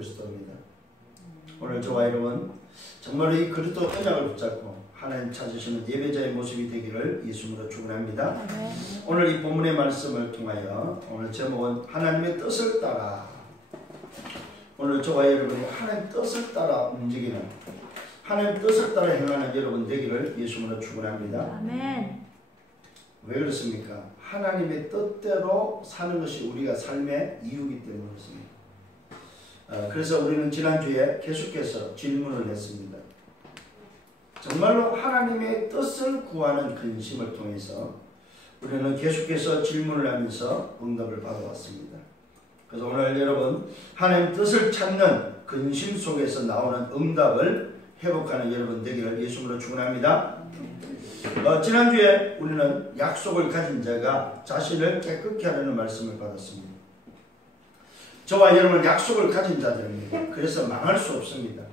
그리스도입니다. 오늘 저와 여러분 정말로 이 그리스도 언약을 붙잡고 하나님 찾으시는 예배자의 모습이 되기를 예수님으로 축원합니다. 오늘 이 본문의 말씀을 통하여 오늘 제목은 하나님의 뜻을 따라. 오늘 저와 여러분이 하나님 뜻을 따라 움직이는, 하나님 뜻을 따라 행하는 여러분 되기를 예수님으로 축원합니다. 아멘. 왜 그렇습니까? 하나님의 뜻대로 사는 것이 우리가 삶의 이유이기 때문에 그렇습니다. 그래서 우리는 지난주에 계속해서 질문을 했습니다. 정말로 하나님의 뜻을 구하는 근심을 통해서 우리는 계속해서 질문을 하면서 응답을 받아왔습니다. 그래서 오늘 여러분 하나님 뜻을 찾는 근심 속에서 나오는 응답을 회복하는 여러분 되기를 예수님으로 축원합니다. 지난주에 우리는 약속을 가진 자가 자신을 깨끗게 하려는 말씀을 받았습니다. 저와 여러분은 약속을 가진 자들입니다. 그래서 망할 수 없습니다.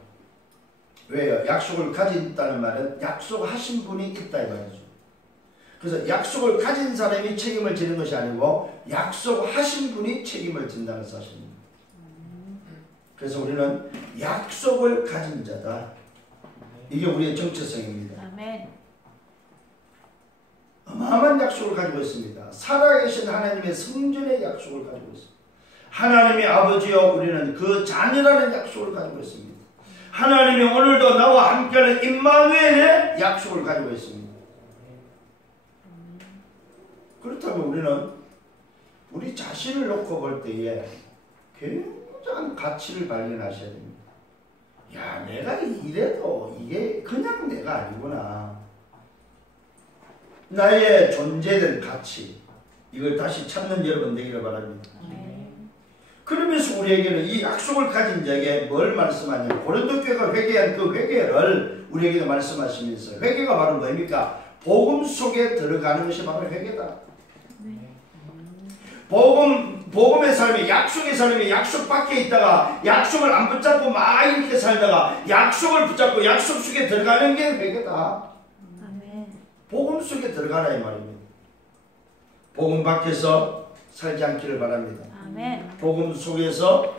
왜요? 약속을 가진다는 말은 약속하신 분이 있다 이 말이죠. 그래서 약속을 가진 사람이 책임을 지는 것이 아니고 약속하신 분이 책임을 진다는 사실입니다. 그래서 우리는 약속을 가진 자다. 이게 우리의 정체성입니다. 아멘. 어마어마한 약속을 가지고 있습니다. 살아계신 하나님의 성전의 약속을 가지고 있습니다. 하나님의 아버지여 우리는 그 자녀라는 약속을 가지고 있습니다. 하나님이 오늘도 나와 함께하는 임마누엘의 약속을 가지고 있습니다. 그렇다면 우리는 우리 자신을 놓고 볼 때에 굉장한 가치를 발견하셔야 됩니다. 야, 내가 이래도 이게 그냥 내가 아니구나. 나의 존재된 가치, 이걸 다시 찾는 여러분 되기를 바랍니다. 그러면서 우리에게는 이 약속을 가진 자에게 뭘 말씀하냐면 고린도 교회가 회개한 그 회개를 우리에게 말씀하시면서, 회개가 바로 뭡니까? 복음 속에 들어가는 것이 바로 회개다. 복음의 삶이, 약속의 삶이 약속 밖에 있다가 약속을 안 붙잡고 막 이렇게 살다가 약속을 붙잡고 약속 속에 들어가는 게 회개다. 복음 속에 들어가라 이 말입니다. 복음 밖에서 살지 않기를 바랍니다. 아멘. 복음 속에서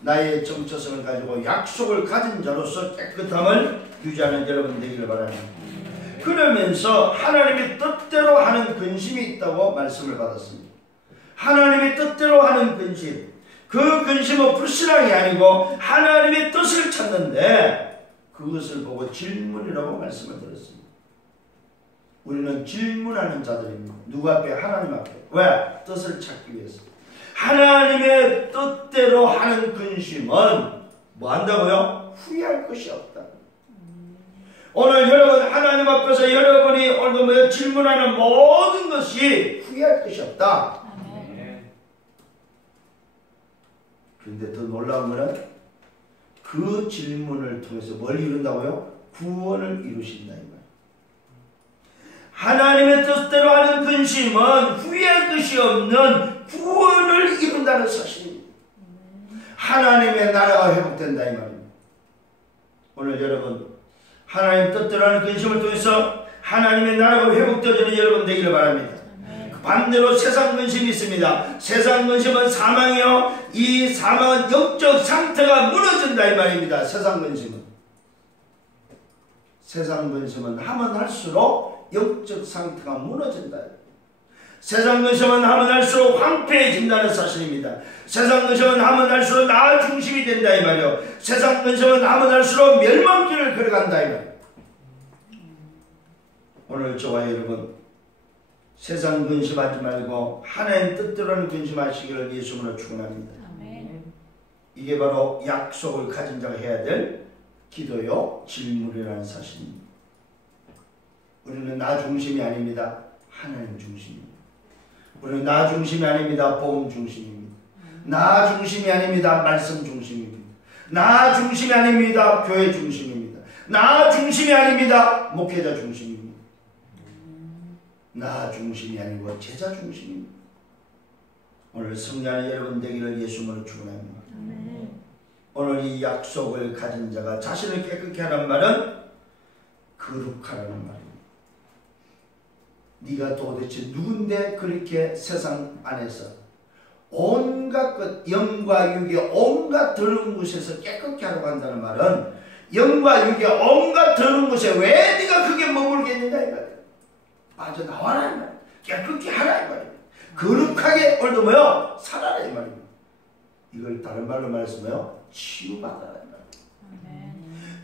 나의 정체성을 가지고 약속을 가진 자로서 깨끗함을 유지하는 여러분 되기를 바랍니다. 그러면서 하나님의 뜻대로 하는 근심이 있다고 말씀을 받았습니다. 하나님의 뜻대로 하는 근심, 그 근심은 불신앙이 아니고 하나님의 뜻을 찾는데 그것을 보고 질문이라고 말씀을 드렸습니다. 우리는 질문하는 자들입니다. 누구 앞에? 하나님 앞에. 왜? 뜻을 찾기 위해서. 하나님의 뜻대로 하는 근심은 뭐 한다고요? 후회할 것이 없다. 오늘 여러분 하나님 앞에서 여러분이 오늘 질문하는 모든 것이 후회할 것이 없다. 그런데 더 놀라운 것은 그 질문을 통해서 뭘 이룬다고요? 구원을 이루신다 이 말. 하나님의 뜻대로 하는 근심은 후회할 것이 없는 구원을 이룬다는 사실입니다. 하나님의 나라가 회복된다 이 말입니다. 오늘 여러분 하나님 뜻대로 하는 근심을 통해서 하나님의 나라가 회복되어지는 여러분 되기를 바랍니다. 반대로 세상 근심이 있습니다. 세상 근심은 사망이요, 이 사망은 영적 상태가 무너진다 이 말입니다. 세상 근심은 하면 할수록 영적 상태가 무너진다. 세상 근심은 하면 할수록 황폐해진다는 사실입니다. 세상 근심은 하면 할수록 나 중심이 된다 이 말이요. 세상 근심은 하면 할수록 멸망길을 걸어간다 이 말이요. 오늘 저와 여러분 세상 근심하지 말고 하나님 뜻대로는 근심하시기를 예수님으로 축원합니다. 이게 바로 약속을 가진 자가 해야 될 기도요 질문이라는 사실입니다. 우리는 나 중심이 아닙니다. 하나님 중심입니다. 우리는 나 중심이 아닙니다. 복음 중심입니다. 나 중심이 아닙니다. 말씀 중심입니다. 나 중심이 아닙니다. 교회 중심입니다. 나 중심이 아닙니다. 목회자 중심입니다. 나 중심이 아니고 제자 중심입니다. 오늘 승리하는 여러분 되기를 예수님으로 축원합니다. 오늘 이 약속을 가진 자가 자신을 깨끗게 하라는 말은 거룩하라는 말입니다. 네가 도대체 누군데 그렇게 세상 안에서 온갖 것, 영과 육이 온갖 더러운 곳에서 깨끗게 하러 간다는 말은 영과 육이 온갖 더러운 곳에 왜 네가 그게 머물겠느냐 이 말이야. 빠져나와라 이 말이야. 깨끗게 하라 이 말이야. 거룩하게 오늘도 뭐요? 살아라 이 말이야. 이걸 다른 말로 말해서 치유받아라 이 말이야.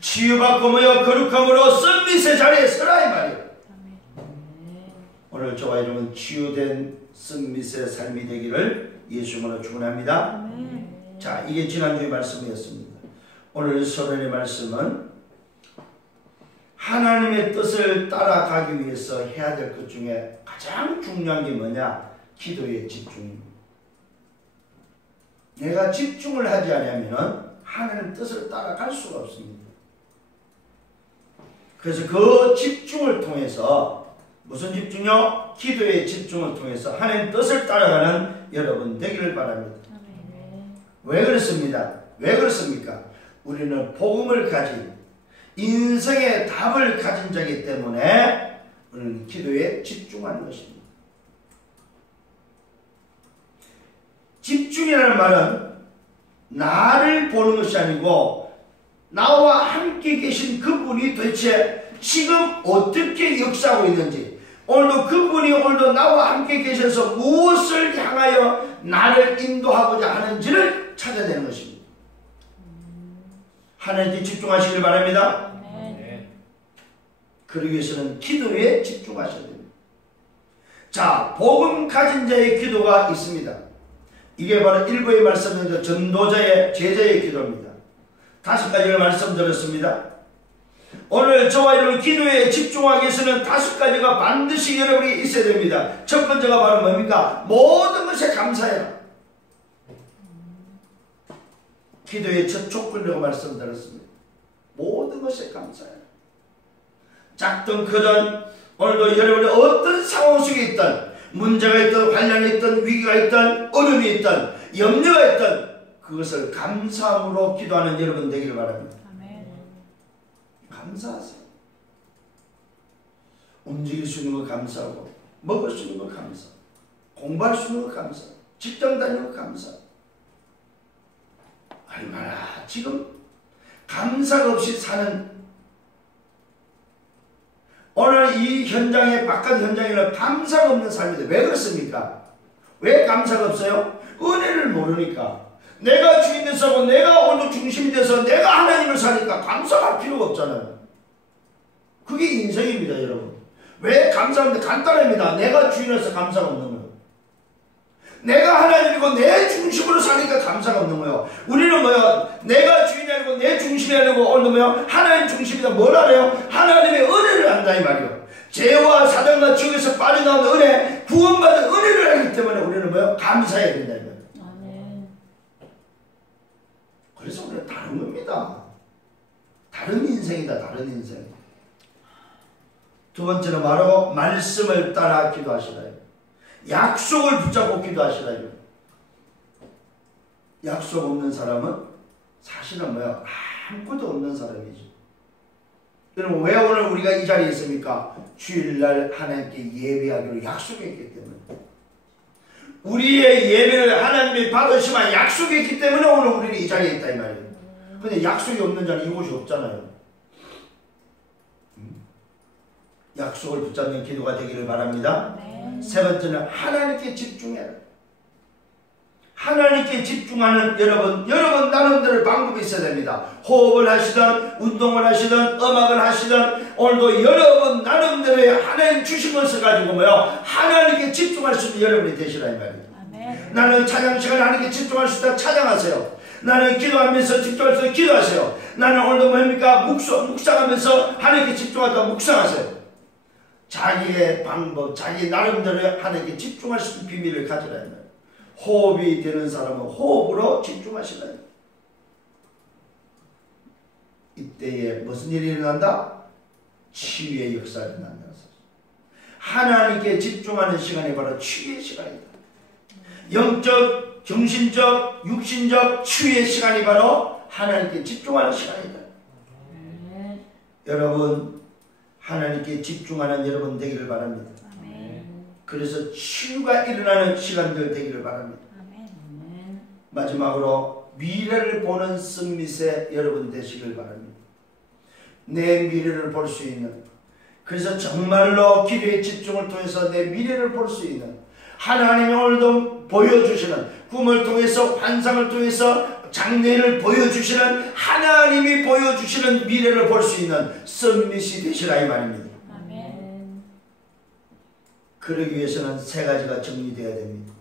치유받고 뭐요? 거룩함으로 썸밋의 자리에 서라 이 말이야. 오늘 저와 여러분 치유된 썸밋의 삶이 되기를 예수님으로 축원합니다. 자, 이게 지난주의 말씀이었습니다. 오늘 서론의 말씀은 하나님의 뜻을 따라가기 위해서 해야 될 것 중에 가장 중요한 게 뭐냐? 기도의 집중입니다. 내가 집중을 하지 않으면 하나님 뜻을 따라갈 수가 없습니다. 그래서 그 집중을 통해서 무슨 집중요? 기도의 집중을 통해서 하나님 뜻을 따라가는 여러분 되기를 바랍니다. 왜 그렇습니다? 왜 그렇습니까? 우리는 복음을 가진 인생의 답을 가진 자이기 때문에 우리는 기도에 집중하는 것입니다. 집중이라는 말은 나를 보는 것이 아니고 나와 함께 계신 그분이 도대체 지금 어떻게 역사하고 있는지, 오늘도 그분이 오늘도 나와 함께 계셔서 무엇을 향하여 나를 인도하고자 하는지를 찾아내는 것입니다. 하나님께 집중하시길 바랍니다. 그러기 위해서는 기도에 집중하셔야 됩니다. 자, 복음 가진 자의 기도가 있습니다. 이게 바로 일부의 말씀은 전도자의 제자의 기도입니다. 5가지를 말씀드렸습니다. 오늘 저와 여러분 기도에 집중하기 위해서는 5가지가 반드시 여러분이 있어야 됩니다. 첫 번째가 바로 뭡니까? 모든 것에 감사해라. 기도의 첫 조건이라고 말씀드렸습니다. 모든 것에 감사해라. 작든 크든 오늘도 여러분이 어떤 상황 속에 있든, 문제가 있든 환난이 있든 위기가 있든 어려움이 있든 염려가 있든 그것을 감사함으로 기도하는 여러분 되기를 바랍니다. 감사하세요. 움직일 수 있는 거 감사하고, 먹을 수 있는 거 감사, 공부할 수 있는 거 감사, 직장 다니는 거 감사. 얼마나 지금 감사가 없이 사는, 오늘 이 현장에 바깥 현장에는 감사가 없는 삶인데 왜 그렇습니까? 왜 감사가 없어요? 은혜를 모르니까. 내가 주인 돼서 내가 오늘 중심이 돼서 내가 하나님을 사니까 감사할 필요가 없잖아요. 그게 인생입니다, 여러분. 왜 감사합니까? 간단합니다. 내가 주인에서 감사가 없는 거예요. 내가 하나님이고 내 중심으로 사니까 감사가 없는 거예요. 우리는 뭐야? 내가 주인이 아니고 내 중심이 아니고 오늘 뭐야? 하나님 중심이다. 뭘 알아요? 하나님의 은혜를 안다 이 말이에요. 죄와 사단과 지옥에서 빠져나온 은혜, 구원받은 은혜를 알기 때문에 우리는 뭐야? 감사해야 된다 이 말이에요. 그래서 우리는 다른 겁니다. 다른 인생이다. 다른 인생. 두 번째는 바로 말씀을 따라 기도하시라. 약속을 붙잡고 기도하시라. 약속 없는 사람은 사실은 뭐야? 아무것도 없는 사람이지. 여러분 왜 오늘 우리가 이 자리에 있습니까? 주일날 하나님께 예배하기로 약속했기 때문에. 우리의 예배를 하나님이 받으시면 약속이 있기 때문에 오늘 우리는 이 자리에 있다 이 말이에요. 근데 약속이 없는 자는 이곳이 없잖아요. 약속을 붙잡는 기도가 되기를 바랍니다. 세 번째는 하나님께 집중해라. 하나님께 집중하는 여러분 나름대로 방법이 있어야 됩니다. 호흡을 하시든 운동을 하시든 음악을 하시든 오늘도 여러분 나름대로의 하나님 주신 것을 가지고 뭐요? 하나님께 집중할 수 있는 여러분이 되시라 이 말이에요. 나는 찬양 시간에 하나님께 집중할 수 있다 찬양하세요. 나는 기도하면서 집중할 수 있다 기도하세요. 나는 오늘도 뭡니까? 묵상하면서 하나님께 집중하다 묵상하세요. 자기의 방법, 자기 나름대로 하나님께 집중할 수 있는 비밀을 가지라 이 말이에요. 호흡이 되는 사람은 호흡으로 집중하시라. 이때에 무슨 일이 일어난다? 치유의 역사가 일어난다. 하나님께 집중하는 시간이 바로 치유의 시간이다. 영적, 정신적, 육신적 치유의 시간이 바로 하나님께 집중하는 시간이다. 여러분 하나님께 집중하는 여러분 되기를 바랍니다. 그래서 치유가 일어나는 시간들 되기를 바랍니다. 마지막으로 미래를 보는 씀밋의 여러분 되시길 바랍니다. 내 미래를 볼 수 있는, 그래서 정말로 기도의 집중을 통해서 내 미래를 볼 수 있는, 하나님이 오늘도 보여주시는, 꿈을 통해서 환상을 통해서 장래를 보여주시는, 하나님이 보여주시는 미래를 볼 수 있는 씀밋이 되시라 이 말입니다. 아멘. 그러기 위해서는 세 가지가 정리되어야 됩니다.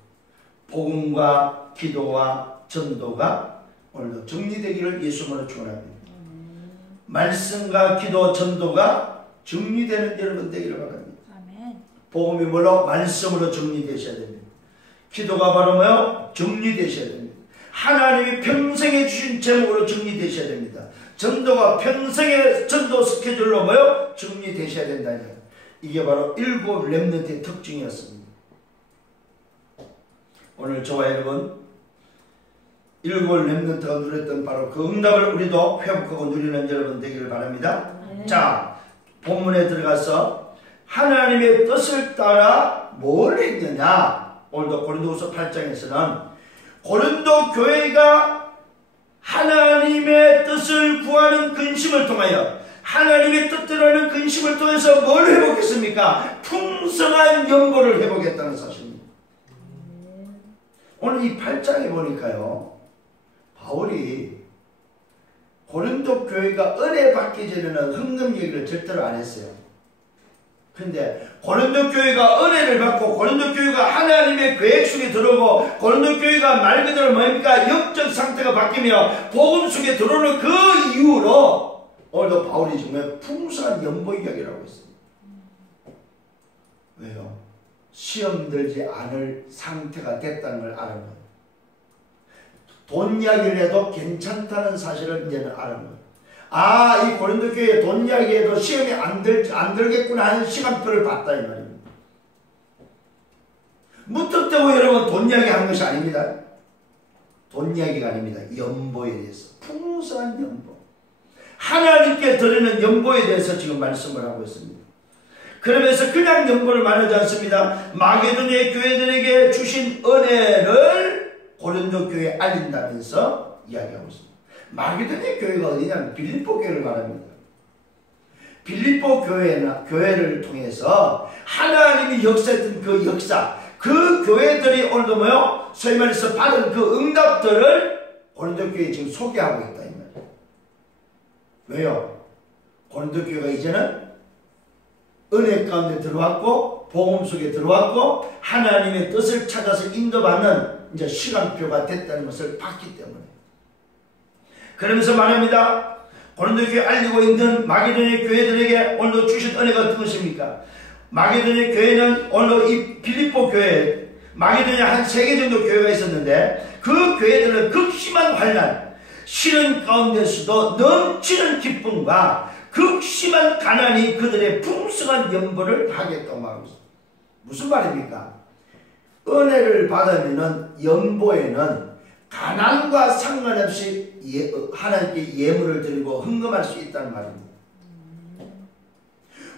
복음과 기도와 전도가 오늘도 정리되기를 예수님으로 축원합니다. 말씀과 기도, 전도가 정리되는 여러분 되기를 바랍니다. 아멘. 복음이 뭘로? 말씀으로 정리되셔야 됩니다. 기도가 바로 뭐요? 정리되셔야 됩니다. 하나님이 평생에 주신 제목으로 정리되셔야 됩니다. 전도가 평생의 전도 스케줄로 뭐요? 정리되셔야 된다. 이게 바로 일곱 렘넌트의 특징이었습니다. 오늘 저와 여러분 일곱 렘넌트가 누렸던 바로 그 응답을 우리도 회복하고 누리는 여러분 되기를 바랍니다. 자, 본문에 들어가서 하나님의 뜻을 따라 뭘 했느냐? 오늘도 고린도후서 8장에서는 고린도 교회가 하나님의 뜻을 구하는 근심을 통하여, 하나님의 뜻대로 하는 근심을 통해서 뭘 회복했습니까? 풍성한 연보를 회복했다는 사실입니다. 오늘 이 8장에 보니까요, 바울이 고린도 교회가 은혜 받기 전에는 헌금 얘기를 절대로 안 했어요. 근데 고린도 교회가 은혜를 받고 고린도 교회가 하나님의 계획 속에 들어오고 고린도 교회가 말 그대로 뭡니까? 영적 상태가 바뀌며 복음 속에 들어오는 그 이후로 오늘도 바울이 정말 풍성한 연보 이야기를 하고 있습니다. 왜요? 시험 들지 않을 상태가 됐다는 걸 아는 거예요. 돈 이야기를 해도 괜찮다는 사실을 이제는 아는 거예요. 아, 이 고린도 교회에 돈 이야기해도 시험이 안 들겠구나 하는 시간표를 봤다 이 말입니다. 무턱대고 여러분 돈 이야기 하는 것이 아닙니다. 돈 이야기가 아닙니다. 연보에 대해서, 풍성한 연보, 하나님께 드리는 연보에 대해서 지금 말씀을 하고 있습니다. 그러면서 그냥 연보를 말하지 않습니다. 마게도니아 교회들에게 주신 은혜를 고린도 교회에 알린다면서 이야기하고 있습니다. 마게도니아 교회가 어디냐면 빌립보 교회를 말합니다. 빌립보 교회를 통해서 하나님이 역사했던 그 역사, 그 교회들이 오늘도 뭐요? 소위 말해서 받은 그 응답들을 고린도 교회에 지금 소개하고 있다 이 말이에요. 왜요? 고린도 교회가 이제는 은혜 가운데 들어왔고 복음 속에 들어왔고 하나님의 뜻을 찾아서 인도받는 이제 시간표가 됐다는 것을 봤기 때문에, 그러면서 말합니다. 고린도 교회 알리고 있는 마게도니아 교회들에게 오늘도 주신 은혜가 어떤 것입니까? 마게도니아 교회는 오늘도 이 빌립보 교회, 마게도니아 한 3개 정도 교회가 있었는데 그 교회들은 극심한 환난, 시련 가운데서도 넘치는 기쁨과 극심한 가난이 그들의 풍성한 연보를 하겠다고 말하고 있습니다. 무슨 말입니까? 은혜를 받으면 연보에는 가난과 상관없이 하나님께 예물을 드리고 헌금할 수 있다는 말입니다.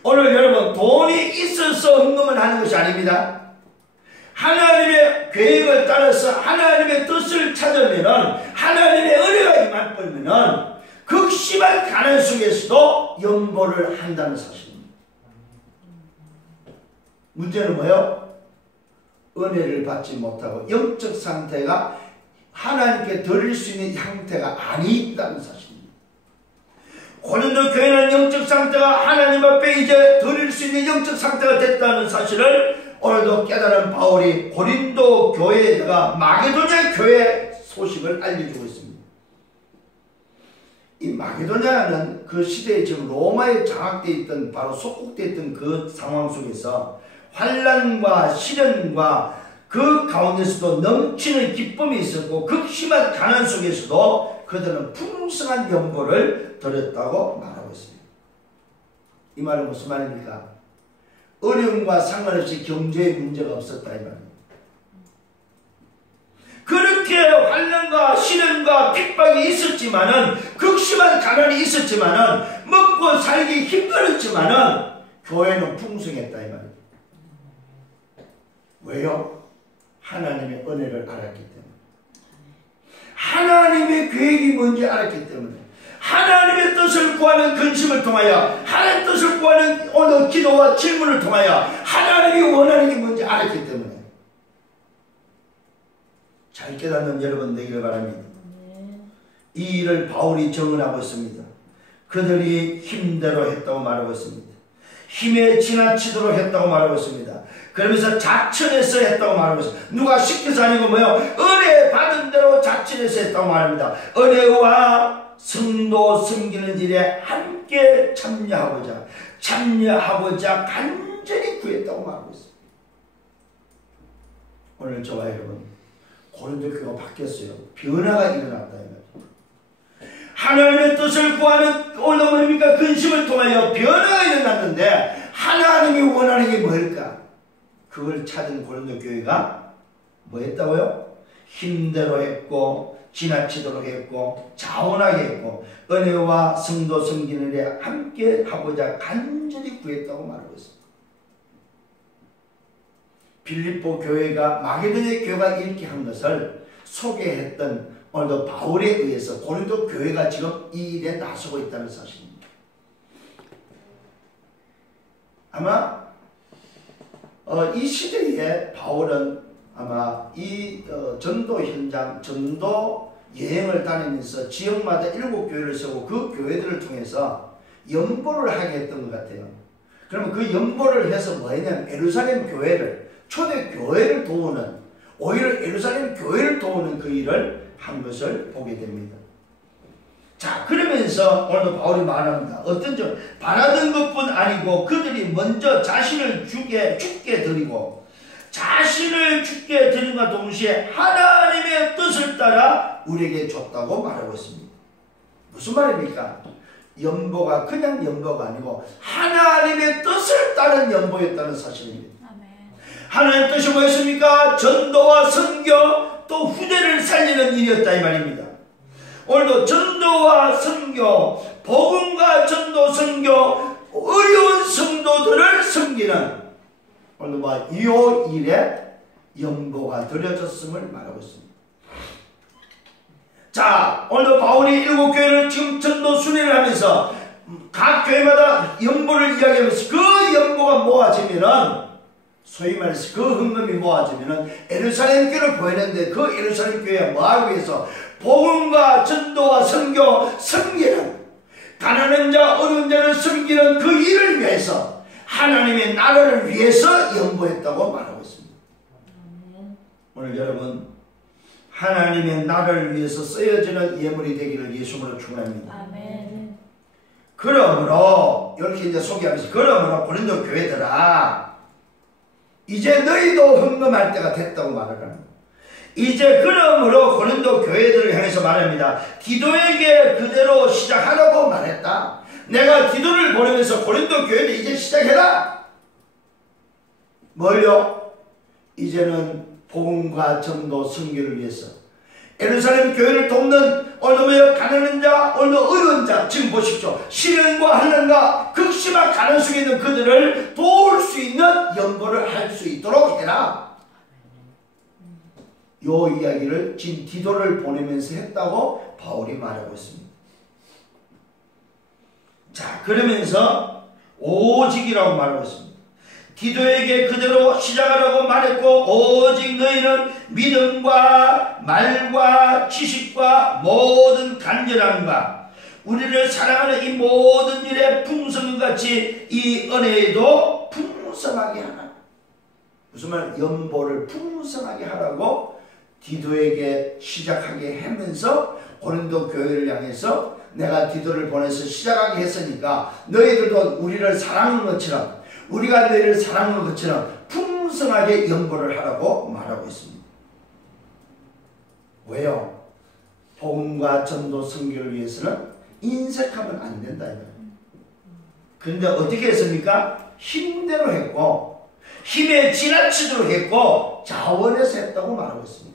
오늘 여러분 돈이 있어서 헌금을 하는 것이 아닙니다. 하나님의 계획을 따라서 하나님의 뜻을 찾으면 하나님의 은혜가 임할 극심한 가난 속에서도 연보를 한다는 사실입니다. 문제는 뭐예요? 은혜를 받지 못하고 영적 상태가 하나님께 드릴 수 있는 상태가 아니다는 사실입니다. 고린도 교회는 영적 상태가 하나님 앞에 이제 드릴 수 있는 영적 상태가 됐다는 사실을 오늘도 깨달은 바울이 고린도 교회에다가 마게도니아 교회 소식을 알려주고 있습니다. 이 마게도니아는 그 시대에 지금 로마에 장악되어 있던, 바로 속국되어 있던 그 상황 속에서 환난과 시련과 그 가운데서도 넘치는 기쁨이 있었고 극심한 가난 속에서도 그들은 풍성한 연보를 드렸다고 말하고 있습니다. 이 말은 무슨 말입니까? 어려움과 상관없이 경제에 문제가 없었다 이 말입니다. 그렇게 환난과 시련과 핍박이 있었지만은, 극심한 가난이 있었지만은, 먹고 살기 힘들었지만은 교회는 풍성했다 이 말입니다. 왜요? 하나님의 은혜를 알았기 때문에. 하나님의 계획이 뭔지 알았기 때문에, 하나님의 뜻을 구하는 근심을 통하여, 하나님의 뜻을 구하는 오늘 기도와 질문을 통하여 하나님이 원하는 게 뭔지 알았기 때문에 잘 깨닫는 여러분 되기를 바랍니다. 이 일을 바울이 증언하고 있습니다. 그들이 힘대로 했다고 말하고 있습니다. 힘에 지나치도록 했다고 말하고 있습니다. 그러면서 자천해서 했다고 말하고 있습니다. 누가 시켜서 아니고 뭐요? 은혜 받은 대로 자천해서 했다고 말합니다. 은혜와 성도 섬기는 일에 함께 참여하고자 간절히 구했다고 말하고 있습니다. 오늘 저와 여러분, 고린도 교회가 바뀌었어요. 변화가 일어났다. 하나님의 뜻을 구하는 오늘 뭡니까? 근심을 통하여 변화가 일어났는데 하나님이 원하는 게 뭘까? 그걸 찾은 고린도 교회가 뭐 했다고요? 힘대로 했고, 지나치도록 했고, 자원하게 했고, 은혜와 성도 섬기는 일에 함께 하고자 간절히 구했다고 말하고 있습니다. 빌립보 교회가 마게도냐 교회가 이렇게 한 것을 소개했던 오늘도 바울에 의해서 고린도 교회가 지금 이 일에 나서고 있다는 사실입니다. 아마 이 시대에 바울은 아마 이 전도 현장, 전도 여행을 다니면서 지역마다 7교회를 세우고 그 교회들을 통해서 연보를 하게 했던 것 같아요. 그러면 그 연보를 해서 뭐 했냐면 예루살렘 교회를, 초대 교회를 도우는, 오히려 예루살렘 교회를 도우는 그 일을 한 것을 보게 됩니다. 자, 그러면서 오늘도 바울이 말합니다. 어떤 점, 바라던 것뿐 아니고 그들이 먼저 자신을 죽게 드리고, 자신을 죽게 드림과 동시에 하나님의 뜻을 따라 우리에게 줬다고 말하고 있습니다. 무슨 말입니까? 연보가 그냥 연보가 아니고 하나님의 뜻을 따른 연보였다는 사실입니다. 하나님의 뜻이 뭐였습니까? 전도와 선교, 또 후대를 살리는 일이었다 이 말입니다. 오늘도 전도와 선교, 복음과 전도, 선교, 어려운 성도들을 섬기는 오늘도 이 일에 연보가 드려졌음을 말하고 있습니다. 자, 오늘도 바울이 7교회를 지금 전도 순회를 하면서 각 교회마다 연보를 이야기하면서 그 연보가 모아지면은, 소위 말해서 그 헌금이 모아지면은 예루살렘 교회를 보이는데, 그 예루살렘 교회가 뭐하기 위해서 복음과 전도와 선교, 섬기는, 가난한 자, 어려운 자를 섬기는 그 일을 위해서, 하나님의 나라를 위해서 연보했다고 말하고 있습니다. 오늘 여러분, 하나님의 나라를 위해서 쓰여지는 예물이 되기를 예수님으로 축원합니다. 아멘. 그러므로 이렇게 이제 소개하면서, 그러므로 고린도 교회들아, 이제 너희도 헌금할 때가 됐다고 말을 합니다. 이제 그러므로 고린도 교회들을 향해서 말합니다. 디도에게 그대로 시작하라고 말했다. 내가 디도를 보내면서 고린도 교회들 이제 시작해라. 뭘요? 이제는 복음과 전도 선교를 위해서 예루살렘 교회를 돕는 오늘도 가난한 자, 오늘도 어려운 자, 지금 보십시오. 시련과 환난과 극심한 가난 속에 있는 그들을 도울 수 있는 연보를 할 수 있도록 해라. 요 이야기를 지금 디도를 보내면서 했다고 바울이 말하고 있습니다. 자, 그러면서 오직이라고 말하고 있습니다. 디도에게 그대로 시작하라고 말했고, 오직 너희는 믿음과 말과 지식과 모든 간절함과 우리를 사랑하는 이 모든 일에 풍성같이 이 은혜에도 풍성하게 하라. 무슨 말? 연보를 풍성하게 하라고 디도에게 시작하게 하면서 고린도 교회를 향해서 내가 디도를 보내서 시작하게 했으니까 너희들도 우리를 사랑하는 것처럼, 우리가 너희를 사랑하는 것처럼 풍성하게 연보를 하라고 말하고 있습니다. 왜요? 복음과 전도 선교를 위해서는 인색하면 안 된다. 그런데 어떻게 했습니까? 힘대로 했고, 힘에 지나치도록 했고, 자원해서 했다고 말하고 있습니다.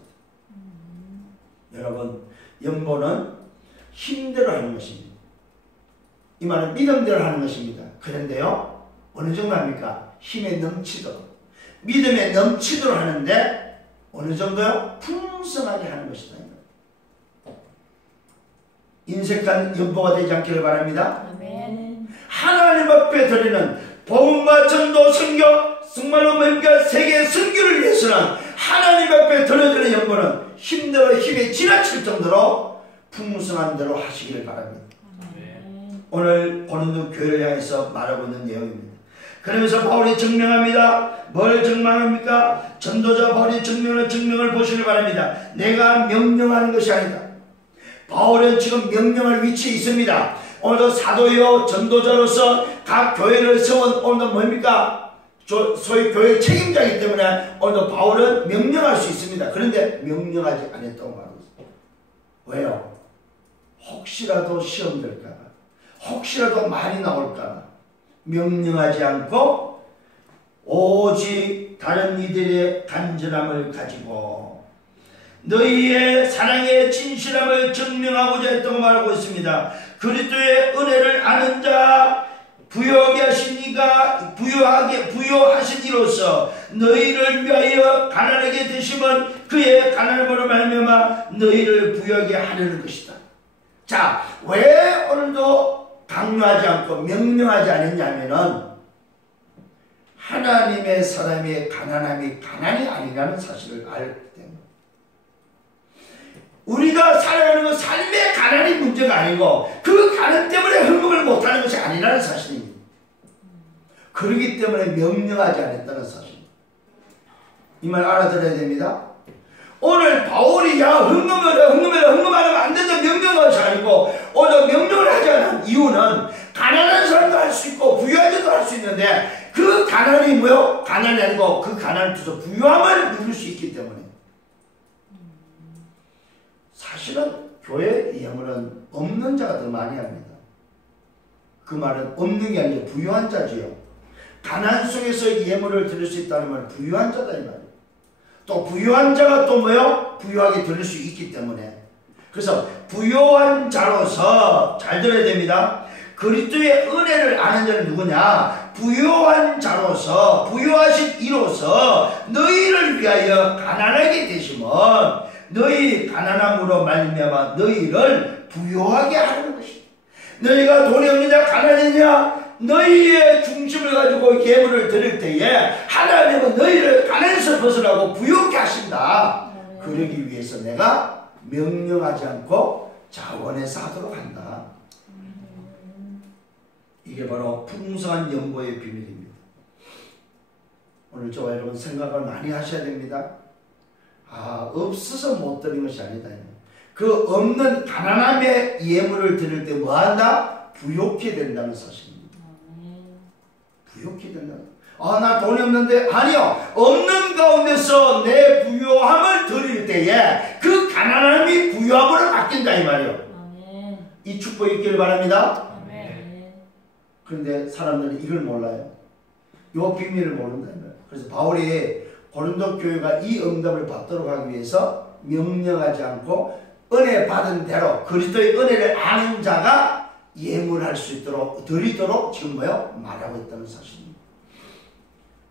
여러분, 연보는 힘대로 하는 것입니다. 이 말은 믿음대로 하는 것입니다. 그런데요, 어느 정도 합니까? 힘에 넘치도록, 믿음에 넘치도록 하는데 어느 정도요? 풍성하게 하는 것이다. 인색한 연보가 되지 않기를 바랍니다. 아멘. 하나님 앞에 드리는 복음과 전도, 선교, 정말로 뭡니까? 세계 선교를 위해서는 하나님 앞에 드려지는 연보는 힘들어 힘이 지나칠 정도로 풍성한 대로 하시기를 바랍니다. 오늘 고린도 교회를 향해서 말하고 있는 내용입니다. 그러면서 바울이 증명합니다. 뭘 증명합니까? 전도자 바울이 증명을 보시길 바랍니다. 내가 명령하는 것이 아니다. 바울은 지금 명령할 위치에 있습니다. 오늘도 사도요 전도자로서 각 교회를 세운 오늘도 뭡니까? 소위 교회 책임자이기 때문에 오늘도 바울은 명령할 수 있습니다. 그런데 명령하지 않았다고 말하고 있습니다. 왜요? 혹시라도 시험 될까 봐, 혹시라도 많이 나올까 봐 명령하지 않고 오직 다른 이들의 간절함을 가지고 너희의 사랑의 진실함을 증명하고자 했다고 말하고 있습니다. 그리스도의 은혜를 아는 자 부유하게 부유하신 이로써 너희를 위하여 가난하게 되심은 그의 가난함으로 말미암아 너희를 부유하게 하려는 것이다. 자, 왜 오늘도 강요하지 않고 명령하지 않았냐면은 하나님의 사람의 가난함이 가난이 아니라는 사실을 알기 때문에 우리가 살아가는 건 삶의 가난이 문제가 아니고 그 가난 때문에 헌금을 못하는 것이 아니라는 사실입니다. 그렇기 때문에 명령하지 않았다는 사실. 이 말 알아들어야 됩니다. 오늘 바울이 야 헌금하면 안 된다 명령한 것이 아니고 오늘 명령을 하지 않은 이유는 가난한 사람도 할 수 있고 부유한 자도 할 수 있는데 그 가난이 뭐요? 가난이 아니고 그 가난을 통해서 부유함을 누릴 수 있기 때문에 사실은 교회 예물은 없는 자가 더 많이 합니다. 그 말은 없는 게 아니라 부유한 자지요. 가난 속에서 예물을 드릴 수 있다는 말은 부유한 자다 이 말이에요. 또 부유한 자가 또 뭐요? 부유하게 드릴 수 있기 때문에 그래서 부유한 자로서 잘 들어야 됩니다. 그리스도의 은혜를 아는 자는 누구냐? 부유한 자로서 부유하신 이로서 너희를 위하여 가난하게 되심은 너희 가난함으로 말미암아 너희를 부유하게 하는 것이다. 너희가 돈이 없느냐 가난이냐 너희의 중심을 가지고 예물을 드릴 때에 하나님은 너희를 가난에서 벗어나고 부유하게 하신다. 그러기 위해서 내가 명령하지 않고 자원해서 하도록 한다. 이게 바로 풍성한 연보의 비밀입니다. 오늘 저와 여러분 생각을 많이 하셔야 됩니다. 없어서 못 드린 것이 아니다. 그 없는 가난함의 예물을 드릴 때 뭐한다? 부욕해 된다는 사실입니다. 부욕해 된다. 나 돈이 없는데 아니요. 없는 가운데서 내 부유함을 드릴 때에 그 가난함이 부유함으로 바뀐다 이 말이요. 이 축복이 있길 바랍니다. 그런데 사람들은 이걸 몰라요. 이 비밀을 모른다. 그래서 바울이 고린도 교회가 이 응답을 받도록 하기 위해서 명령하지 않고 은혜 받은 대로 그리스도의 은혜를 아는 자가 예물할 수 있도록 드리도록 지금 뭐요? 말하고 있다는 사실입니다.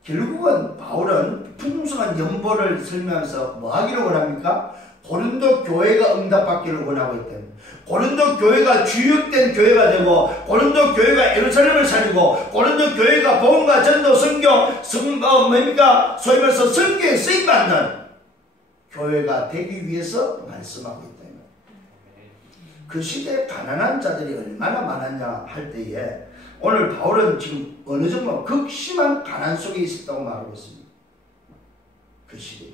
결국은 바울은 풍성한 연보를 설명하면서 뭐 하기를 원합니까? 고린도 교회가 응답받기를 원하고 있다는 고린도 교회가 주역된 교회가 되고 고린도 교회가 예루살렘을 살리고 고린도 교회가 복음과 전도 선교 뭡니까? 소위 말해서 선교에 쓰임받는 교회가 되기 위해서 말씀하고 있다. 그 시대에 가난한 자들이 얼마나 많았냐 할 때에 오늘 바울은 지금 어느 정도 극심한 가난 속에 있었다고 말하고 있습니다. 그 시대에.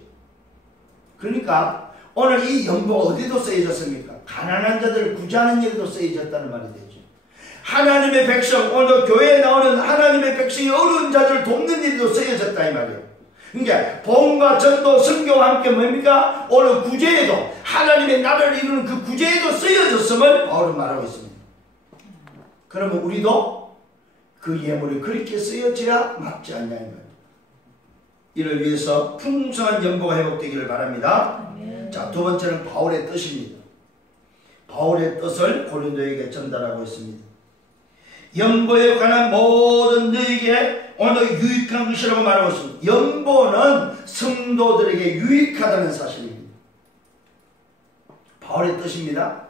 그러니까 오늘 이 연보가 어디도 쓰여졌습니까? 가난한 자들을 구제하는 일에도 쓰여졌다는 말이 되죠. 하나님의 백성, 오늘 교회에 나오는 하나님의 백성이 어려운 자들을 돕는 일에도 쓰여졌다 이 말이에요. 그러니까 복음과 전도, 선교와 함께 뭡니까? 오늘 구제에도 하나님의 나라를 이루는 그 구제에도 쓰여졌음을 바울은 말하고 있습니다. 그러면 우리도 그 예물이 그렇게 쓰여져야 맞지 않냐 이 말이에요. 이를 위해서 풍성한 연보가 회복되기를 바랍니다. 자, 두 번째는 바울의 뜻입니다. 바울의 뜻을 고린도에게 전달하고 있습니다. 연보에 관한 모든 너에게 오늘 유익한 것이라고 말하고 있습니다. 연보는 성도들에게 유익하다는 사실입니다. 바울의 뜻입니다.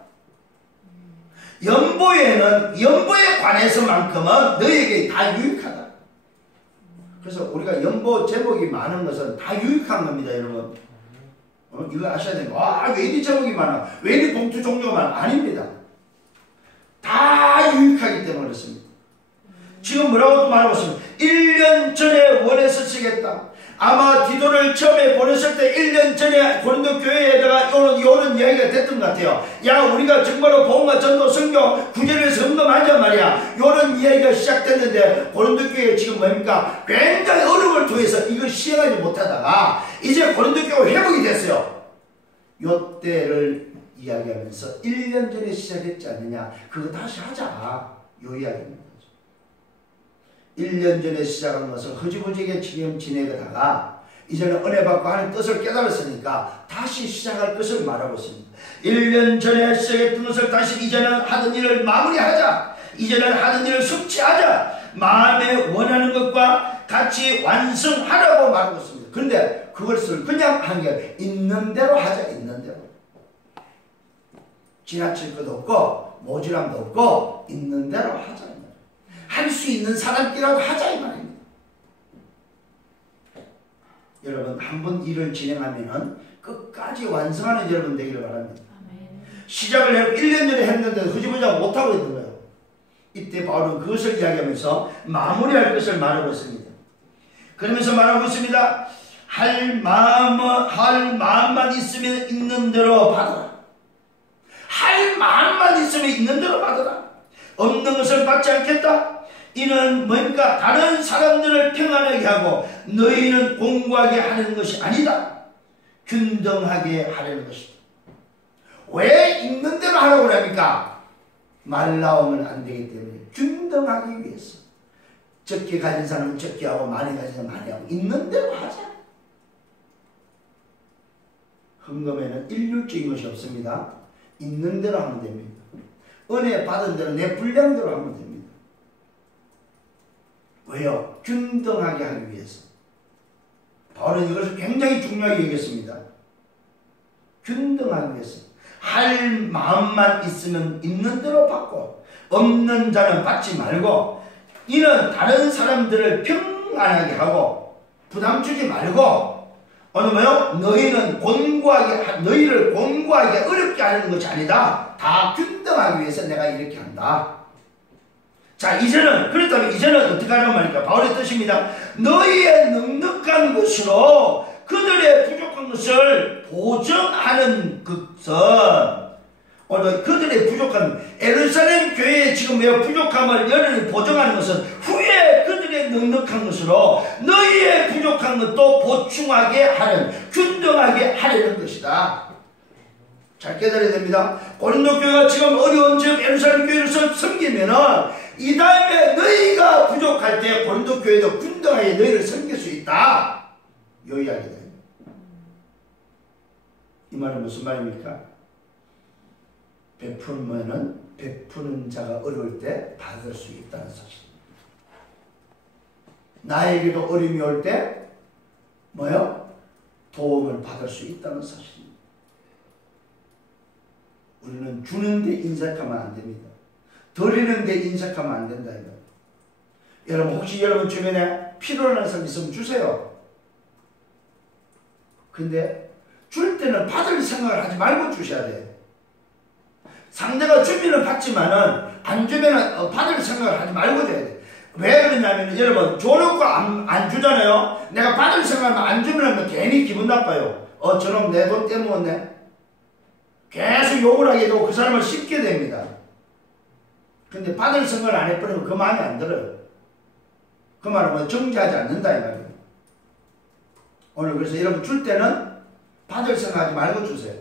연보에 관해서만큼은 너에게 다 유익하다. 그래서 우리가 연보 제목이 많은 것은 다 유익한 겁니다, 여러분. 이거 아셔야 됩니다. 왜 이리 제목이 많아? 왜 이리 봉투 종류가 많아? 아닙니다. 다 유익하기 때문에 그렇습니다. 지금 뭐라고 말하고 있습니다. 1년 전에 원해서 쓰겠다. 아마 디도를 처음에 보냈을 때 1년 전에 고린도 교회에다가 요런 이야기가 됐던 것 같아요. 야, 우리가 정말로 복음과 전도 선교 구제를 점검하자 말이야. 요런 이야기가 시작됐는데 고린도 교회에 지금 뭡니까? 굉장히 어려움을 통해서 이걸 시행하지 못하다가 이제 고린도 교회 회복이 됐어요. 요 때를 이야기하면서 1년 전에 시작했지 않느냐. 그거 다시 하자. 요 이야기입니다. 1년 전에 시작한 것을 허지부지하게 지금 지내다가 이제는 은혜 받고 하는 뜻을 깨달았으니까 다시 시작할 것을 말하고 있습니다. 1년 전에 시작했던 것을 다시 이제는 하던 일을 마무리하자. 이제는 하던 일을 성취하자. 마음에 원하는 것과 같이 완성하라고 말하고 있습니다. 그런데 그것을 그냥 한 게 있는 대로 하자. 있는 대로. 지나칠 것도 없고 모질함도 없고 있는 대로 하자. 할 수 있는 사람끼라도 하자 이 말입니다. 여러분 한 번 일을 진행하면 끝까지 완성하는 여러분 되기를 바랍니다. 시작을 해서 1년 전에 했는데 흐지부지 못하고 있는 거예요. 이때 바울은 그것을 이야기하면서 마무리할 것을 말하고 있습니다. 그러면서 말하고 있습니다. 할 마음만 있으면 있는 대로 받아라. 할 마음만 있으면 있는 대로 받아라. 없는 것을 받지 않겠다. 이는 뭡니까? 다른 사람들을 평안하게 하고 너희는 공고하게 하는 것이 아니다. 균등하게 하려는 것이다. 왜 있는 대로 하라고 합니까? 말 나오면 안 되기 때문에 균등하기 위해서. 적게 가진 사람은 적게 하고 많이 가진 사람은 많이 하고 있는 대로 하자. 헌금에는 일률적인 것이 없습니다. 있는 대로 하면 됩니다. 은혜 받은 대로 내 분량대로 하면 됩니다. 왜요? 균등하게 하기 위해서. 바울은 이것을 굉장히 중요하게 여겼습니다. 균등하기 위해서. 할 마음만 있으면 있는 대로 받고 없는 자는 받지 말고 이는 다른 사람들을 평안하게 하고 부담 주지 말고 너희를 곤고하게 어렵게 하는 것이 아니다. 다 균등하기 위해서 내가 이렇게 한다. 자, 그렇다면 이제는 어떻게 하란 말입니까? 바울의 뜻입니다. 너희의 넉넉한 것으로 그들의 부족한 것을 보정하는 것은 그들의 부족한 예루살렘 교회에 지금 부족함을 여러분이 보정하는 것은 후에 그들의 넉넉한 것으로 너희의 부족한 것도 보충하게 하는 균등하게 하려는 것이다. 잘 깨달아야 됩니다. 고린도 교회가 지금 어려운 점 예루살렘 교회를 섬기면은 이 다음에 너희가 부족할 때 고린도 교회도 균등하게 너희를 섬길 수 있다. 요 이야기다. 이 말은 무슨 말입니까? 베풀면은 베푸는 자가 어려울 때 받을 수 있다는 사실. 나에게도 어려움이 올 때 도움을 받을 수 있다는 사실. 우리는 주는데 인색하면 안 됩니다. 드리는데 인색하면 안 된다. 이거. 여러분 혹시 여러분 주변에 필요한 사람 있으면 주세요. 근데 줄 때는 받을 생각을 하지 말고 주셔야 돼. 상대가 주면은 받지만은 안 주면은 받을 생각을 하지 말고 줘야 돼. 왜 그러냐면 여러분 줘놓고 안 주잖아요. 내가 받을 생각하면 안 주면은 괜히 기분 나빠요. 저놈 내 돈 떼먹었네. 계속 욕을 하게 되고 그 사람을 씹게 됩니다. 근데 받을 생각을 안 해버리면 그 마음이 안 들어요. 그 말은 정지하지 않는다 이 말이에요. 오늘 그래서 여러분 줄 때는 받을 생각하지 말고 주세요.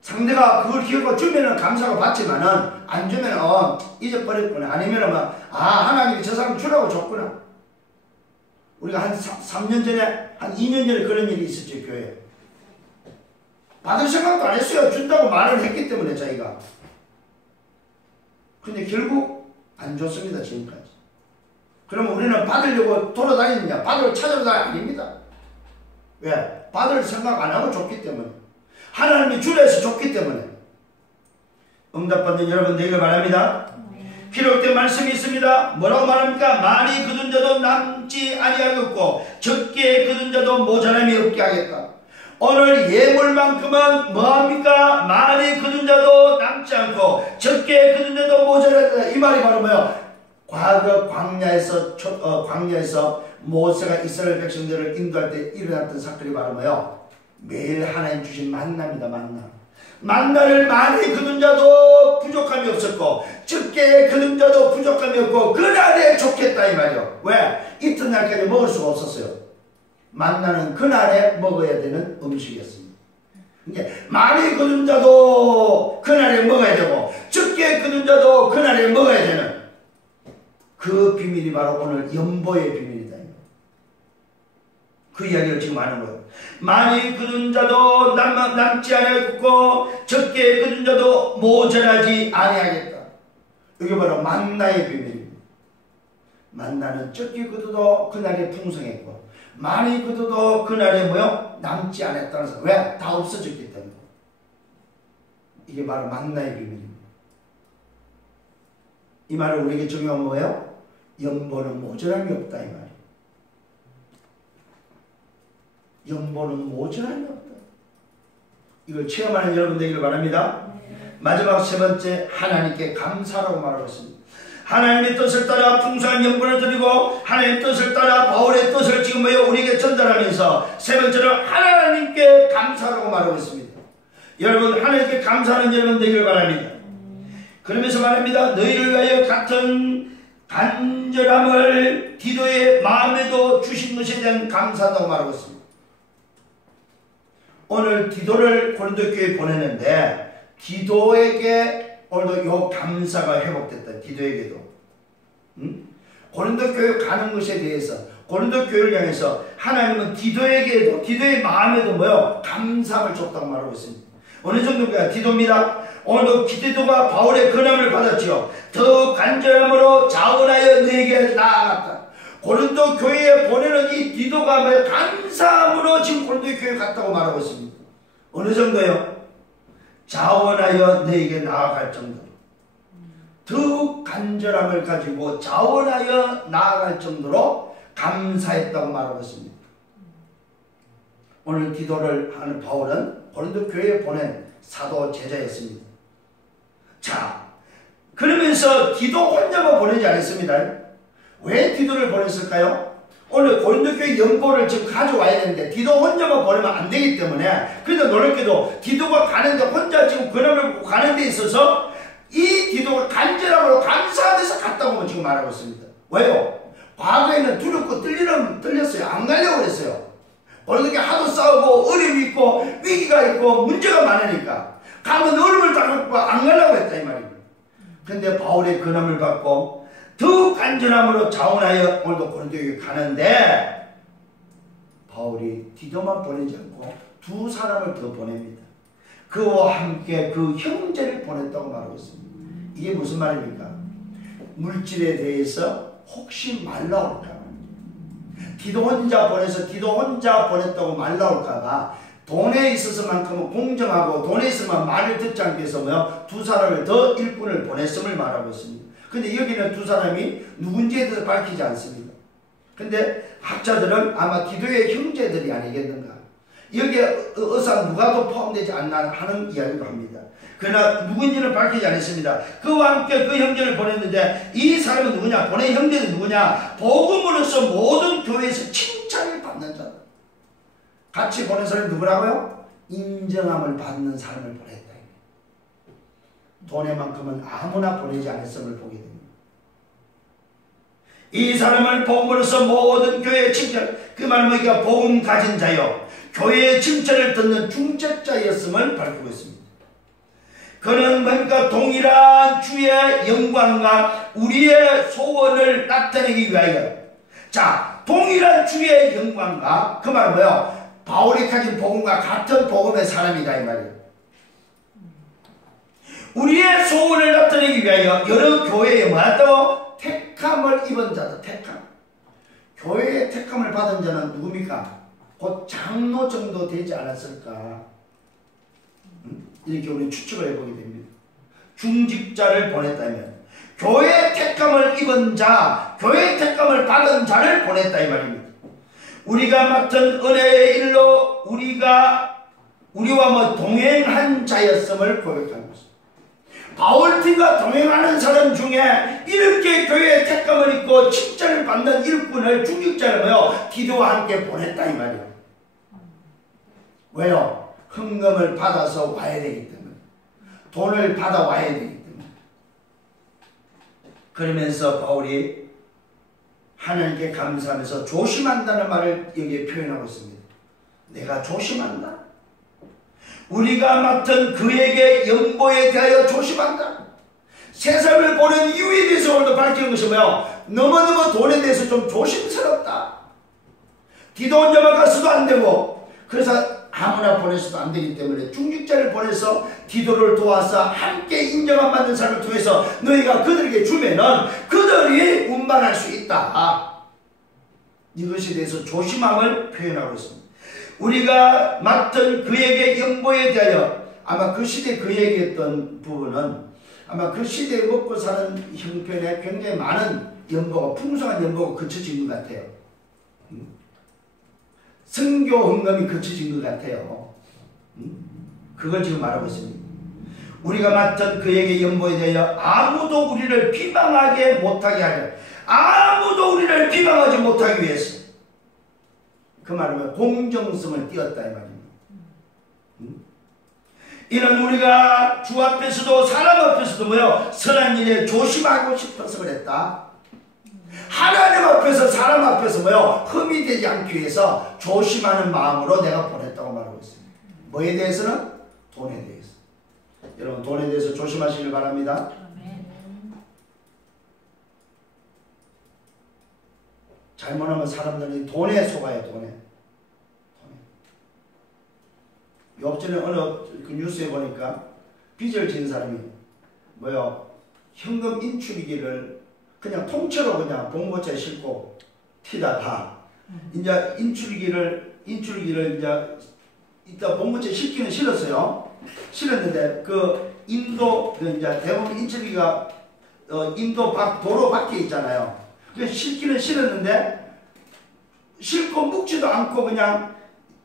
상대가 그걸 기억하고 주면은 감사하고 받지만은 안 주면은 잊어버렸구나. 아니면은 하나님이 저 사람 주라고 줬구나. 우리가 한 3년 전에 한 2년 전에 그런 일이 있었죠. 교회에. 받을 생각도 안 했어요. 준다고 말을 했기 때문에 자기가. 근데 결국 안 줬습니다. 지금까지. 그러면 우리는 받으려고 돌아다니느냐? 받으러 찾으러 다니는 아닙니다. 왜? 받을 생각 안 하고 줬기 때문에. 하나님이 주라 해서 줬기 때문에. 응답받는 여러분 되기를 바랍니다. 기록된 말씀이 있습니다. 뭐라고 말합니까? 많이 거둔 자도 남지 아니하겠고 적게 거둔 자도 모자람이 없게 하겠다. 오늘 예물만큼은 뭐합니까? 많이 거둔 자도 남지 않고 적게 거둔 자도 모자라다. 이 말이 바로 뭐예요? 과거 광야에서 모세가 이스라엘 백성들을 인도할 때 일어났던 사건이 바로 뭐예요? 매일 하나님 주신 만나입니다. 만나를 많이 거둔 자도 부족함이 없었고 적게 거둔 자도 부족함이 없고 그날에 좋겠다 이 말이요. 왜? 이튿날까지 먹을 수가 없었어요. 만나는 그날에 먹어야 되는 음식이었습니다. 많이 거둔 자도 그날에 먹어야 되고 적게 거둔 자도 그날에 먹어야 되는 그 비밀이 바로 오늘 연보의 비밀이다. 그 이야기를 지금 하는 거예요. 많이 거둔 자도 남지 아니하겠고 적게 거둔 자도 모자라지 아니하겠다. 이게 바로 만나의 비밀입니다. 만나는 적게 거둬도 그날에 풍성했고 많이 거둬도 그날에 뭐요? 남지 않았다는 사람. 왜? 다 없어졌기 때문에. 이게 바로 만나의 비밀입니다. 이 말을 우리에게 적용하면 뭐예요? 연보는 모자람이 없다 이 말이에요. 연보는 모자람이 없다. 이걸 체험하는 여러분 되기를 바랍니다. 마지막 세 번째, 하나님께 감사라고 말하고 있습니다. 하나님의 뜻을 따라 풍성한 연보를 드리고 하나님의 뜻을 따라 바울의 뜻을 지금 뭐요? 우리에게 전달하면서 세 번째로 하나님께 감사라고 말하고 있습니다. 여러분 하나님께 감사하는 여러분 되기를 바랍니다. 그러면서 말합니다. 너희를 위하여 같은 간절함을 디도의 마음에도 주신 것에 대한 감사한다고 말하고 있습니다. 오늘 디도를 고린도 교회에 보내는데 디도에게 오늘도 요 감사가 회복됐다. 디도에게도 고린도 교회 가는 것에 대해서 고린도 교회를 향해서 하나님은 디도에게도 디도의 마음에도 뭐요? 감사를 줬다고 말하고 있습니다. 어느 정도인가? 디도입니다. 오늘도 디도가 바울의 권함을 받았지요. 더 간절함으로 자원하여 너에게 나아갔다. 고린도 교회에 보내는 이 디도가 뭐예요? 감사함으로 지금 고린도 교회에 갔다고 말하고 있습니다. 어느 정도요? 자원하여 너에게 나아갈 정도로. 더 간절함을 가지고 자원하여 나아갈 정도로 감사했다고 말하고 있습니다. 오늘 디도를 하는 바울은 고린도 교회에 보낸 사도 제자였습니다. 자, 그러면서 디도 혼자만 보내지 않았습니다. 왜 디도를 보냈을까요? 오늘 고린도 교회 연보를 지금 가져와야 되는데 디도 혼자만 보내면 안 되기 때문에, 그런데 놀랍게도 디도가 가는데 혼자 지금 권함을 가는 데 있어서 이 디도가 간절함으로 감사한 데서 갔다고 지금 말하고 있습니다. 왜요? 과거에는 두렵고 떨렸어요. 안 가려고 그랬어요. 고린도 하도 싸우고 어려움이 있고 위기가 있고 문제가 많으니까 가면 어려움을 당하고 안 가려고 했다 이 말입니다. 그런데 바울의 권함을 받고 더 간절함으로 자원하여 오늘도 고린도에 가는데 바울이 디도만 보내지 않고 두 사람을 더 보냅니다. 그와 함께 그 형제를 보냈다고 말하고 있습니다. 이게 무슨 말입니까? 물질에 대해서 혹시 말 나올까? 디도 혼자 보내서 디도 혼자 보냈다고 말 나올까봐 돈에 있어서만큼은 공정하고 돈에 있으면 말을 듣지 않기 위해서 두 사람을 더 일꾼을 보냈음을 말하고 있습니다. 근데 여기는 두 사람이 누군지에 대해서 밝히지 않습니다. 근데 학자들은 아마 디도의 형제들이 아니겠는가. 여기에 의사 누가도 포함되지 않나 하는 이야기도 합니다. 그러나 누군지는 밝히지 않았습니다. 그와 함께 그 형제를 보냈는데 이 사람은 누구냐? 보낸 형제는 누구냐? 복음으로서 모든 교회에서 칭찬을 받는 자. 같이 보낸 사람이 누구라고요? 인정함을 받는 사람을 보냈다. 돈에만큼은 아무나 보내지 않았음을 보게 됩니다. 이 사람을 복음으로서 모든 교회의 칭찬, 그 말은 뭐니까 복음 가진 자요, 교회의 칭찬을 듣는 중책자였음을 밝히고 있습니다. 그는 뭡니까? 동일한 주의 영광과 우리의 소원을 나타내기 위하여. 자, 동일한 주의 영광과, 그 말은 뭐예요? 바울이 가진 복음과 같은 복음의 사람이다 이 말이에요. 우리의 소원을 나타내기 위하여 여러 교회에 뭐였다고? 택함을 입은 자다. 택함. 교회의 택함을 받은 자는 누굽니까? 곧 장로 정도 되지 않았을까? 이렇게 우리 추측을 해보게 됩니다. 중직자를 보냈다면, 교회 택감을 입은 자, 교회 택감을 받은 자를 보냈다 이 말입니다. 우리가 맡은 은혜의 일로 우리와 동행한 자였음을 고백하는 것입니다. 바울팀과 동행하는 사람 중에 이렇게 교회의 택감을 입고 칭찬을 받는 일꾼을 중직자를 디도와 함께 보냈다 이 말이에요. 왜요? 헌금을 받아서 와야 되기 때문에, 돈을 받아 와야 되기 때문에. 그러면서 바울이 하나님께 감사하면서 조심한다는 말을 여기에 표현하고 있습니다. 내가 조심한다. 우리가 맡은 그에게 연보에 대하여 조심한다. 세상을 보는 이유에 대해서 오늘도 밝히는 것이 너무너무 돈에 대해서 좀 조심스럽다. 디도 혼자만 가서도 안 되고, 그래서 아무나 보내서도 안 되기 때문에 중직자를 보내서 디도를 도와서 함께 인정함 받는 삶을 통해서 너희가 그들에게 주면은 그들이 운반할 수 있다. 이것에 대해서 조심함을 표현하고 있습니다. 우리가 맡은 그에게 연보에 대하여, 아마 그 시대 그 얘기했던 부분은 아마 그 시대에 먹고 사는 형편에 굉장히 많은 연보가, 풍성한 연보가 그쳐진 것 같아요. 선교 헌금이 그쳐진 것 같아요. 그걸 지금 말하고 있습니다. 우리가 맡은 그에게 연보에 대하여 아무도 우리를 비방하게 못하게 하려, 아무도 우리를 비방하지 못하기 위해서, 그 말은 공정성을 띄었다 이 말입니다. 이는 우리가 주 앞에서도 사람 앞에서도 선한 일에 조심하고 싶어서 그랬다. 하나님 앞에서 사람 앞에서 흠이 되지 않기 위해서 조심하는 마음으로 내가 보냈다고 말하고 있습니다. 뭐에 대해서는? 돈에 대해서. 여러분, 돈에 대해서 조심하시길 바랍니다. 잘못하면 사람들이 돈에 속아요. 돈에. 옆전에 어느 그 뉴스에 보니까 빚을 진 사람이 현금 인출기를 그냥 통째로 그냥 봉고차에 싣고 튀다가 이제 인출기를 이제 이따 봉고차에 싣기는 실었어요. 실었는데 그 인도 이제 대부분 인출기가 인도 도로 밖에 있잖아요. 그 싣기는 실었는데 싣고 묵지도 않고 그냥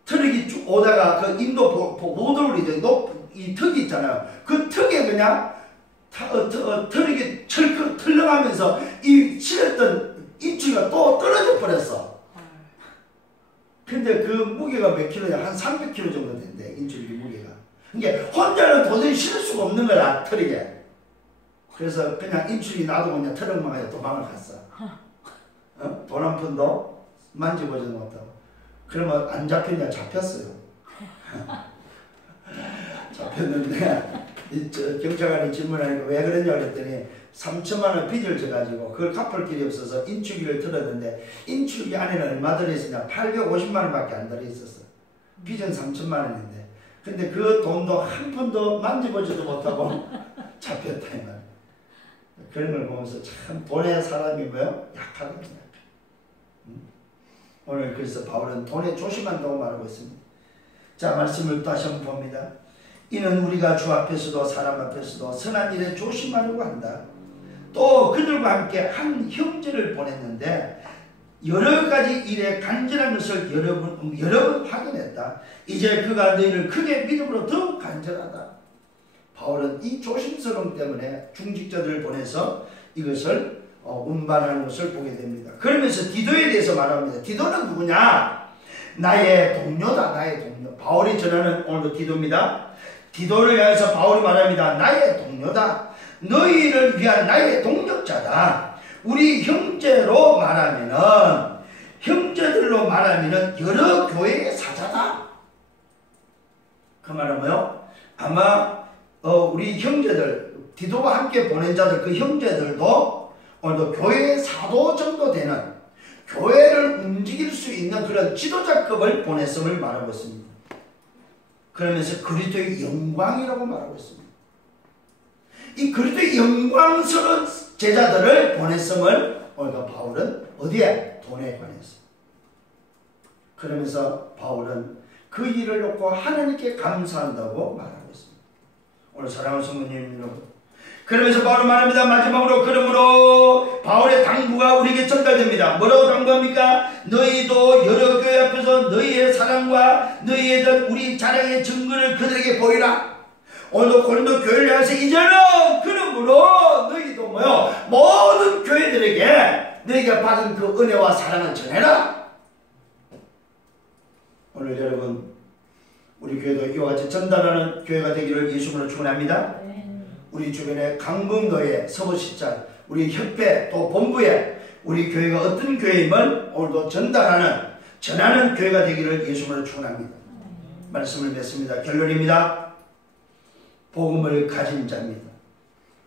트럭이 쭉 오다가 그 인도 보도로 이 턱이 있잖아요. 그 턱에 그냥 트럭이 철컥 털렁하면서 이 실었던 인추가 또 떨어져 버렸어. 근데 그 무게가 몇 킬로냐? 한 300kg 정도 된대, 인출기 무게가. 그러니까 혼자는 도저히 실을 수가 없는 거야, 트럭에. 그래서 그냥 인출기 놔두고 그냥 트럭만 가지고 도망을 갔어. 돈 한 푼도 만져보지도 못하고. 그러면 안 잡혔냐? 잡혔어요. 잡혔는데 경찰관이 질문하니까 왜 그러냐 그랬더니 3천만 원 빚을 져가지고 그걸 갚을 길이 없어서 인출기를 틀었는데 인출기 안에는 얼마 들어있었냐? 850만 원밖에 안 들어있었어. 빚은 3천만 원인데. 근데 그 돈도 한 푼도 만져보지도 못하고 잡혔다 이 말. 그런 걸 보면서 참 돈의 사람이 약하거든요. 오늘 그래서 바울은 돈에 조심한다고 말하고 있습니다. 자, 말씀을 다시 한번 봅니다. 이는 우리가 주 앞에서도 사람 앞에서도 선한 일에 조심하려고 한다. 또 그들과 함께 한 형제를 보냈는데 여러 가지 일에 간절한 것을 여러 번 확인했다. 이제 그가 너희를 크게 믿음으로 더욱 간절하다. 바울은 이 조심스러움 때문에 중직자들을 보내서 이것을 운반하는 것을 보게 됩니다. 그러면서 디도에 대해서 말합니다. 디도는 누구냐? 나의 동료다. 나의 동료. 바울이 전하는 오늘도 디도입니다. 디도를 위해서 바울이 말합니다. 나의 동료다. 너희를 위한 나의 동력자다. 우리 형제들로 말하면은 여러 교회의 사자다. 그 말은 뭐요? 아마 우리 형제들, 디도와 함께 보낸 자들, 그 형제들도 오늘도 교회의 사도 정도 되는, 교회를 움직일 수 있는 그런 지도자급을 보냈음을 말하고 있습니다. 그러면서 그리스도의 영광이라고 말하고 있습니다. 이 그리스도의 영광스러운 제자들을 보냈음을 오늘 바울은 어디에? 돈에 관해서. 그러면서 바울은 그 일을 놓고 하나님께 감사한다고 말하고 있습니다. 오늘 사랑하는 성도님 여러분, 그러면서 바울은 말합니다. 마지막으로 그러므로 바울의 당부가 우리에게 전달됩니다. 뭐라고 당부합니까? 너희도 여러 교회 앞에서 너희의 사랑과 너희의 우리 자랑의 증거를 그들에게 보이라. 오늘도 고린도 교회를 향해서 이제는 그러므로 너희도 뭐요? 모든 교회들에게 너희가 받은 그 은혜와 사랑을 전해라. 오늘 여러분 우리 교회도 이와 같이 전달하는 교회가 되기를 예수님으로 축원합니다. 우리 주변의 강북노예, 서부시장, 우리 협회 또 본부에 우리 교회가 어떤 교회임을 오늘도 전하는 교회가 되기를 예수님으로 축원합니다. 말씀을 맺습니다. 결론입니다. 복음을 가진 자입니다.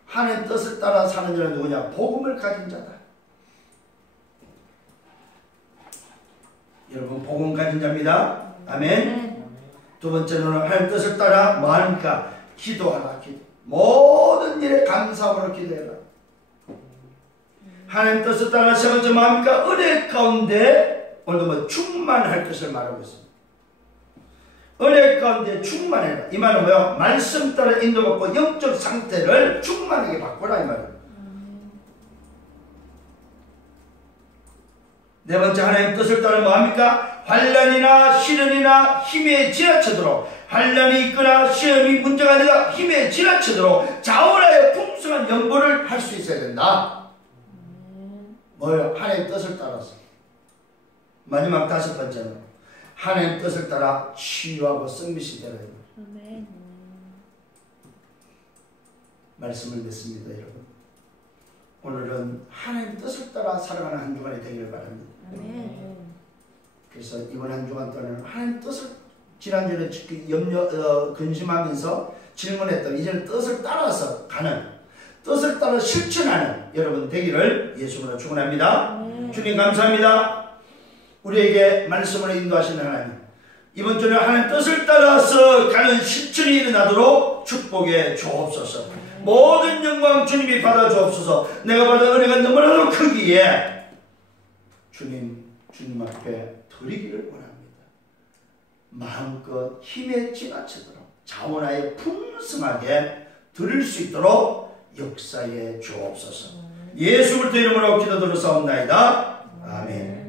하나님의 뜻을 따라 사는 자는 누구냐? 복음을 가진 자다. 여러분 복음 가진 자입니다. 아멘. 두 번째는 하나님의 뜻을 따라 뭐 합니까? 기도하라. 모든 일에 감사함으로 기도해라. 하나님 뜻을 따라 세 번째 뭐 합니까? 은혜 가운데 오늘도 뭐 충만할 것을 말하고 있습니다. 은혜 가운데 충만해라. 이 말은 뭐야? 말씀 따라 인도받고 영적 상태를 충만하게 바꾸라 이 말이에요. 네 번째 하나님 뜻을 따라 뭐 합니까? 환난이나 시련이나 힘에 지나치도록 환난이 있거나 시험이 문제가 아니라 힘에 지나치도록 자원하여 풍성한 연보를 할 수 있어야 된다. 뭐예요? 하나님 뜻을 따라서. 마지막 다섯 번째는 하나님 뜻을 따라 치유하고 썩밋이 되라. 말씀을 맺습니다 여러분. 오늘은 하나님 뜻을 따라 살아가는 한 주간이 되기를 바랍니다. 그래서 이번 한 주간 동안은 하나님 뜻을 지난주에 근심하면서 질문했던 이제는 뜻을 따라서 가는 뜻을 따라 실천하는 여러분 되기를 예수님으로 축원합니다. 주님 감사합니다. 우리에게 말씀으로 인도하시는 하나님, 이번 주에 하나님 뜻을 따라서 가는 실천이 일어나도록 축복해 주옵소서. 모든 영광 주님이 받아 주옵소서. 내가 받은 은혜가 너무나도 크기에 주님 앞에 드리기를 원합니다. 마음껏 힘에 지나치도록 자원하여 풍성하게 드릴 수 있도록 역사해 주옵소서. 예수 그리스도 이름으로 기도드려 싸움나이다. 아멘.